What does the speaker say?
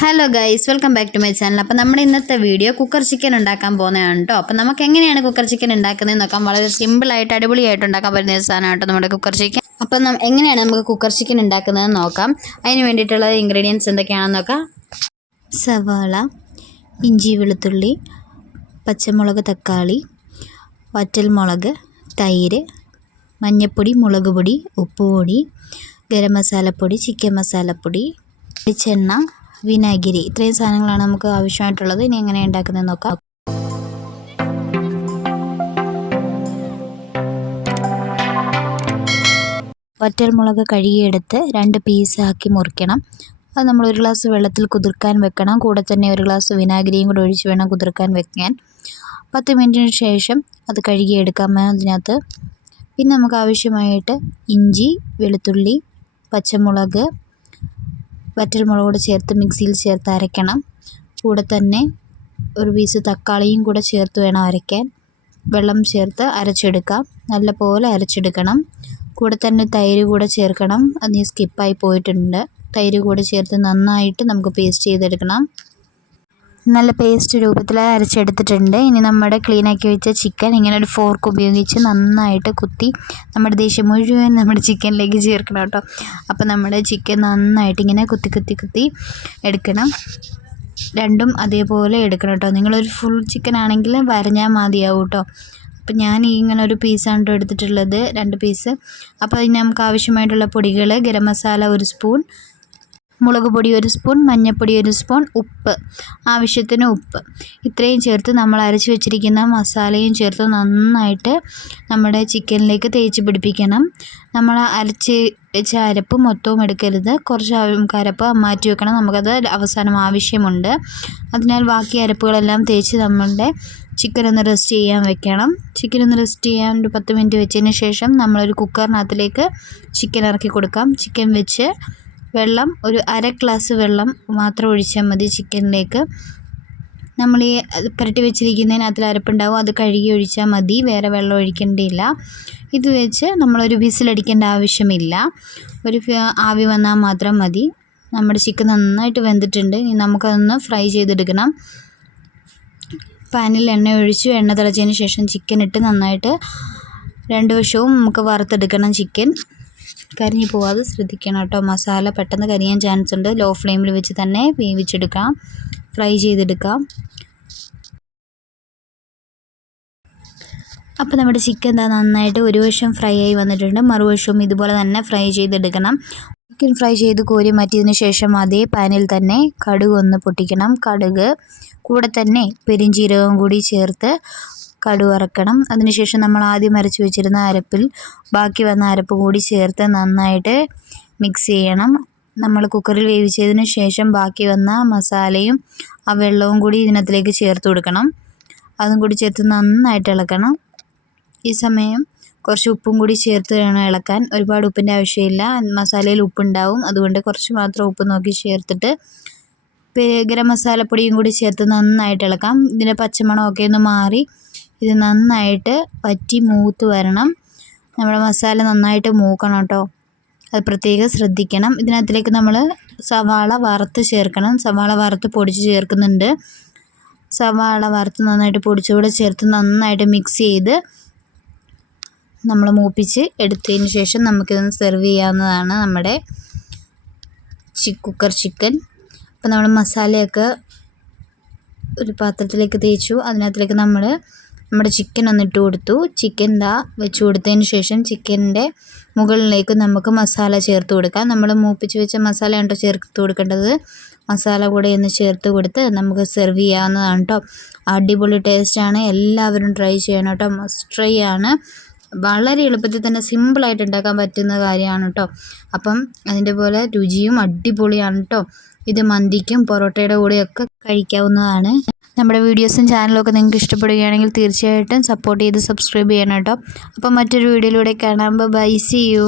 Hello guys welcome back to my channel അപ്പോൾ നമ്മൾ ഇന്നത്തെ വീഡിയോ കുക്കർ ചിക്കൻ ഉണ്ടാക്കാൻ പോകുന്നതാണ് കേട്ടോ അപ്പോൾ നമുക്ക് എങ്ങനെയാണ് കുക്കർ ചിക്കൻ ഉണ്ടാക്കുന്നത് നോക്കാം. വളരെ സിമ്പിളായിട്ട് അടിപൊളിയായിട്ട് ഉണ്ടാക്കാൻ പറ്റുന്ന ഒരു സാധനമാണ് കേട്ടോ നമ്മുടെ കുക്കർ ചിക്കൻ അപ്പം എങ്ങനെയാണ് നമുക്ക് കുക്കർ ചിക്കൻ ഉണ്ടാക്കുന്നത് നോക്കാം. അതിന് വേണ്ടിയിട്ടുള്ള ഇൻഗ്രീഡിയൻസ് എന്തൊക്കെയാണെന്ന് നോക്കാം. സവാള ഇഞ്ചി വെളുത്തുള്ളി പച്ചമുളക് തക്കാളി വറ്റൽമുളക് തൈര് മഞ്ഞൾപ്പൊടി മുളക് പൊടി ഉപ്പുപൊടി ഗരം മസാലപ്പൊടി ചിക്കൻ മസാലപ്പൊടി വെളിച്ചെണ്ണ വിനാഗിരി. ഇത്രയും സാധനങ്ങളാണ് നമുക്ക് ആവശ്യമായിട്ടുള്ളത്. ഇനി എങ്ങനെ ഉണ്ടാക്കുന്നത് നോക്കാം. വറ്റൽമുളക് കഴുകിയെടുത്ത് രണ്ട് പീസാക്കി മുറിക്കണം. അത് നമ്മൾ ഒരു ഗ്ലാസ് വെള്ളത്തിൽ കുതിർക്കാൻ വെക്കണം. കൂടെ തന്നെ ഒരു ഗ്ലാസ് വിനാഗിരിയും കൂടെ ഒഴിച്ച് വേണം കുതിർക്കാൻ വെക്കാൻ. പത്ത് മിനിറ്റിന് ശേഷം അത് കഴുകിയെടുക്കാം അതിനകത്ത്. പിന്നെ നമുക്ക് ആവശ്യമായിട്ട് ഇഞ്ചി വെളുത്തുള്ളി പച്ചമുളക് വറ്റൽമുളക് കൂടെ ചേർത്ത് മിക്സിയിൽ ചേർത്ത് അരയ്ക്കണം. കൂടെ തന്നെ ഒരു പീസ് തക്കാളിയും കൂടെ ചേർത്ത് വേണം അരയ്ക്കാൻ. വെള്ളം ചേർത്ത് അരച്ചെടുക്കാം. നല്ലപോലെ അരച്ചെടുക്കണം. കൂടെ തന്നെ തൈര് കൂടെ ചേർക്കണം. അത് സ്കിപ്പായി പോയിട്ടുണ്ട്. തൈര് കൂടെ ചേർത്ത് നന്നായിട്ട് നമുക്ക് പേസ്റ്റ് ചെയ്തെടുക്കണം. നല്ല പേസ്റ്റ് രൂപത്തിൽ അരച്ചെടുത്തിട്ടുണ്ട്. ഇനി നമ്മുടെ ക്ലീനാക്കി വെച്ച ചിക്കൻ ഇങ്ങനെ ഒരു ഫോർക്ക് ഉപയോഗിച്ച് നന്നായിട്ട് കുത്തി നമ്മുടെ ദേഷ്യം മുഴുവൻ നമ്മുടെ ചിക്കനിലേക്ക് ചേർക്കണം കേട്ടോ. അപ്പോൾ നമ്മുടെ ചിക്കൻ നന്നായിട്ട് ഇങ്ങനെ കുത്തി കുത്തി കുത്തി എടുക്കണം. രണ്ടും അതേപോലെ എടുക്കണം കേട്ടോ. നിങ്ങളൊരു ഫുൾ ചിക്കൻ ആണെങ്കിൽ വരഞ്ഞാൽ മതിയാവും കേട്ടോ. അപ്പം ഞാൻ ഇങ്ങനെ ഒരു പീസാണ് കേട്ടോ എടുത്തിട്ടുള്ളത്. രണ്ട് പീസ് അപ്പോൾ അതിന് നമുക്ക് ആവശ്യമായിട്ടുള്ള പൊടികൾ ഗരം മസാല ഒരു സ്പൂൺ മുളക് പൊടി ഒരു സ്പൂൺ മഞ്ഞൾപ്പൊടി ഒരു സ്പൂൺ ഉപ്പ് ആവശ്യത്തിന് ഉപ്പ്. ഇത്രയും ചേർത്ത് നമ്മൾ അരച്ച് വെച്ചിരിക്കുന്ന മസാലയും ചേർത്ത് നന്നായിട്ട് നമ്മുടെ ചിക്കനിലേക്ക് തേച്ച് പിടിപ്പിക്കണം. നമ്മൾ അരച്ച് വെച്ച അരപ്പ് മൊത്തവും എടുക്കരുത്. കുറച്ച് അരപ്പ് മാറ്റി വെക്കണം. നമുക്കത് അവസാനം ആവശ്യമുണ്ട്. അതിനാൽ ബാക്കി അരപ്പുകളെല്ലാം തേച്ച് നമ്മളുടെ ചിക്കൻ ഒന്ന് റെസ്റ്റ് ചെയ്യാൻ വെക്കണം. ചിക്കൻ ഒന്ന് റെസ്റ്റ് ചെയ്യാൻ ഒരു പത്ത് മിനിറ്റ് വെച്ചതിന് ശേഷം നമ്മളൊരു കുക്കറിനകത്തിലേക്ക് ചിക്കൻ ഇറക്കി കൊടുക്കാം. ചിക്കൻ വെച്ച് വെള്ളം ഒരു അര ഗ്ലാസ് വെള്ളം മാത്രം ഒഴിച്ചാൽ മതി ചിക്കനിലേക്ക്. നമ്മൾ ഈ പുരട്ടി വെച്ചിരിക്കുന്നതിനകത്തിൽ അരപ്പുണ്ടാവും അത് കഴുകി ഒഴിച്ചാൽ മതി വേറെ വെള്ളം ഒഴിക്കേണ്ടിയില്ല ഇത് വെച്ച് നമ്മളൊരു വിസിലടിക്കേണ്ട ആവശ്യമില്ല. ഒരു ആവി വന്നാൽ മാത്രം മതി. നമ്മുടെ ചിക്കൻ നന്നായിട്ട് വെന്തിട്ടുണ്ട് ഇനി നമുക്കതൊന്ന് ഫ്രൈ ചെയ്തെടുക്കണം. പാനിൽ എണ്ണ ഒഴിച്ച് എണ്ണ തിളച്ചതിന് ശേഷം ചിക്കൻ ഇട്ട് നന്നായിട്ട് രണ്ട് വശവും നമുക്ക് വറുത്തെടുക്കണം ചിക്കൻ. കരിഞ്ഞു പോവാതെ ശ്രദ്ധിക്കണം കേട്ടോ. മസാല പെട്ടെന്ന് കരിയാൻ ചാൻസ് ഉണ്ട്. ലോ ഫ്ലെയിമിൽ വെച്ച് തന്നെ വേവിച്ചെടുക്കാം. ഫ്രൈ ചെയ്തെടുക്കാം. അപ്പോൾ നമ്മുടെ ചിക്കൻ എന്താ നന്നായിട്ട് ഒരു വശം ഫ്രൈ ആയി വന്നിട്ടുണ്ട്. മറുവശവും ഇതുപോലെ തന്നെ ഫ്രൈ ചെയ്തെടുക്കണം. ചിക്കൻ ഫ്രൈ ചെയ്ത് കോരി മാറ്റിയതിന് ശേഷം അതേ പാനിൽ തന്നെ കടുക് ഒന്ന് പൊട്ടിക്കണം. കടുക് കൂടെ തന്നെ പെരിഞ്ചീരകം കൂടി ചേർത്ത് കടുക് വറക്കണം അതിനുശേഷം നമ്മൾ ആദ്യം അരച്ച് വെച്ചിരുന്ന അരപ്പിൽ ബാക്കി വന്ന അരപ്പ് കൂടി ചേർത്ത് നന്നായിട്ട് മിക്സ് ചെയ്യണം. നമ്മൾ കുക്കറിൽ വേവിച്ചതിന് ശേഷം ബാക്കി വന്ന മസാലയും ആ വെള്ളവും കൂടി ഇതിനകത്തിലേക്ക് ചേർത്ത് കൊടുക്കണം. അതും കൂടി ചേർത്ത് നന്നായിട്ട് ഇളക്കണം. ഈ സമയം കുറച്ച് ഉപ്പും കൂടി ചേർത്ത് വേണം ഇളക്കാൻ. ഒരുപാട് ഉപ്പിന്റെ ആവശ്യമില്ല. മസാലയിൽ ഉപ്പുണ്ടാവും. അതുകൊണ്ട് കുറച്ച് മാത്രം ഉപ്പ് നോക്കി ചേർത്തിട്ട് ഗരം മസാലപ്പൊടിയും കൂടി ചേർത്ത് നന്നായിട്ട് ഇളക്കാം. ഇതിന്റെ പച്ചമണമൊക്കെ ഒന്ന് മാറി ഇത് നന്നായിട്ട് വറ്റി മൂത്ത് വരണം. നമ്മുടെ മസാല നന്നായിട്ട് മൂക്കണം കേട്ടോ അത് പ്രത്യേകം ശ്രദ്ധിക്കണം. ഇതിനകത്തിലേക്ക് നമ്മൾ സവാള വറുത്ത് ചേർക്കണം. സവാള വറുത്ത് പൊടിച്ച് ചേർക്കുന്നുണ്ട്. സവാള വറുത്ത് നന്നായിട്ട് പൊടിച്ചുകൂടെ ചേർത്ത് നന്നായിട്ട് മിക്സ് ചെയ്ത് നമ്മൾ മൂപ്പിച്ച് എടുത്തതിന് ശേഷം നമുക്കിതൊന്ന് സെർവ് ചെയ്യാവുന്നതാണ് നമ്മുടെ ചി കുക്കർ ചിക്കൻ അപ്പോൾ നമ്മൾ മസാലയൊക്കെ ഒരു പാത്രത്തിലേക്ക് തേച്ചു. അതിനകത്തിലേക്ക് നമ്മൾ നമ്മുടെ ചിക്കൻ ഒന്ന് ഇട്ട് കൊടുത്തു. ചിക്കൻ ദാ വെച്ച് കൊടുത്തതിന് ശേഷം ചിക്കന്റെ മുകളിലേക്ക് നമുക്ക് മസാല ചേർത്ത് കൊടുക്കാം. നമ്മൾ മൂപ്പിച്ച് വെച്ച മസാല ഉണ്ടോ ചേർത്ത് കൊടുക്കേണ്ടത്. മസാല കൂടെ ഒന്ന് ചേർത്ത് കൊടുത്ത് നമുക്ക് സെർവ് ചെയ്യാവുന്നതാണ് കേട്ടോ അടിപൊളി ടേസ്റ്റാണ് എല്ലാവരും ട്രൈ ചെയ്യണം കേട്ടോ മസ്റ്റ് ട്രൈ ആണ്. വളരെ എളുപ്പത്തിൽ തന്നെ സിമ്പിളായിട്ട് ഉണ്ടാക്കാൻ പറ്റുന്ന കാര്യമാണ് കേട്ടോ അപ്പം അതിന്റെ പോലെ രുചിയും അടിപൊളിയാണ് കേട്ടോ ഇത് മന്തിക്കും പൊറോട്ടയുടെ കൂടെയൊക്കെ കഴിക്കാവുന്നതാണ്. നമ്മുടെ വീഡിയോസും ചാനലും ഒക്കെ നിങ്ങൾക്ക് ഇഷ്ടപ്പെടുകയാണെങ്കിൽ തീർച്ചയായിട്ടും സപ്പോർട്ട് ചെയ്ത് സബ്സ്ക്രൈബ് ചെയ്യണം കേട്ടോ. അപ്പം മറ്റൊരു വീഡിയോയിലൂടെ കാണാം. By C U